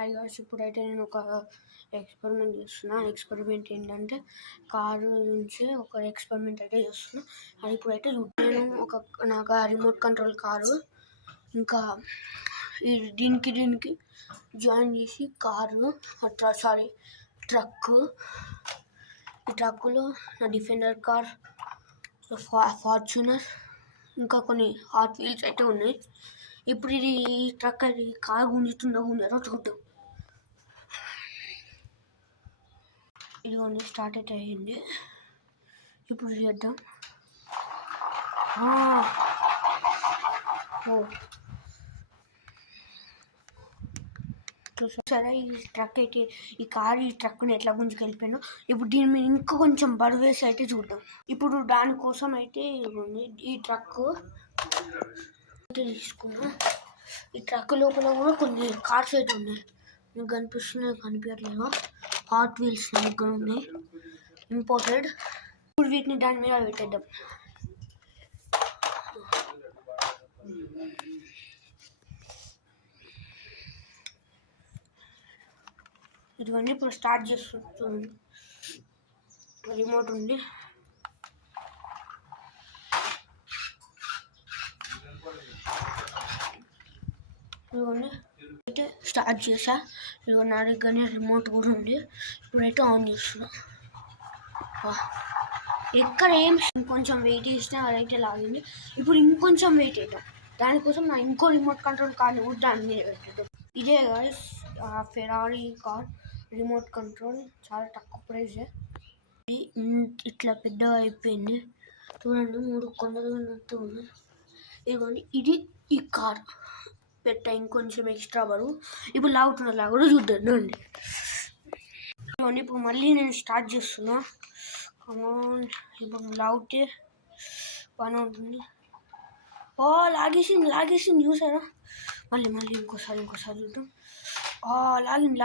Hi guys, ఇప్పుడైతే నేను ఒక ఎక్స్పెరిమెంట్ చేస్తున్నా. ఎక్స్పెరిమెంట్ ఏంటంటే కారు నుంచి ఒక ఎక్స్పెరిమెంట్ అయితే చేస్తున్నా. అది ఇప్పుడైతే నేను నాకు రిమోట్ కంట్రోల్ కారు ఇంకా దీనికి జాయిన్ చేసి కారు ట్రక్, ఈ ట్రక్కులో నా డిఫెండర్ కార్, ఫార్చునర్, ఇంకా కొన్ని హాట్ వీల్స్ అయితే ఉన్నాయి. ఇప్పుడు ఇది ట్రక్ అది కారు గుంజుతుందో చూద్దాం. ఇదిగోండి స్టార్ట్ అయితే అయ్యింది. ఇప్పుడు చేద్దాం. చూసారా ఈ ట్రక్ అయితే ఈ ట్రక్ని ఎట్లా గుంజుకెళ్ళిపోయాను. ఇప్పుడు దీని మీద ఇంకా కొంచెం బరువు వేసి అయితే చూద్దాం. ఇప్పుడు దానికోసం అయితే ఈ ట్రక్ తీసుకున్నా. ఈ ట్రక్ లోపల కూడా కొన్ని కార్స్ అయితే ఉన్నాయి. మీకు కనిపిస్తున్నాయి, కనిపించట్లేవా? హాట్ వీల్స్ దగ్గర ఉన్నాయి, ఇంపోర్టెడ్. ఇప్పుడు వీటిని దాని మీద పెట్టేద్దాం. ఇదిగోండి ఇప్పుడు స్టార్ట్ చేస్తుంది. రిమోట్ ఉంది. ఇదిగోండి అయితే స్టార్ట్ చేసా. ఇదిగో నా దగ్గరనే రిమోట్ కూడా ఉంది. ఇప్పుడైతే ఆన్ చేస్తున్నా. ఎక్కడ ఇంకొంచెం వెయిట్ చేసినా అదైతే లాగింది. ఇప్పుడు ఇంకొంచెం వెయిట్ చేద్దాం. దానికోసం నా ఇంకో రిమోట్ కంట్రోల్ కార్ని కూడా దాని మీద పెట్టేద్దాం. ఇదే guys Ferrari car remote control, చాలా తక్కువ ప్రైజే. ఇట్లా పెద్దగా అయిపోయింది చూడండి, 3 కొండలు ఉన్నట్టు ఉంది. ఇదిగోండి ఇది ఈ కార్ ఇంకొంచెం ఎక్స్ట్రా బరువు. ఇప్పుడు లాగుతున్నా కూడా చూద్దాం అండి. ఇప్పుడు మళ్ళీ నేను స్టార్ట్ చేస్తున్నా. ఇప్పుడు లాగితే బాగానే ఉంటుంది. లాగేసింది చూసారా? మళ్ళీ ఇంకోసారి చూద్దాం. లాగింది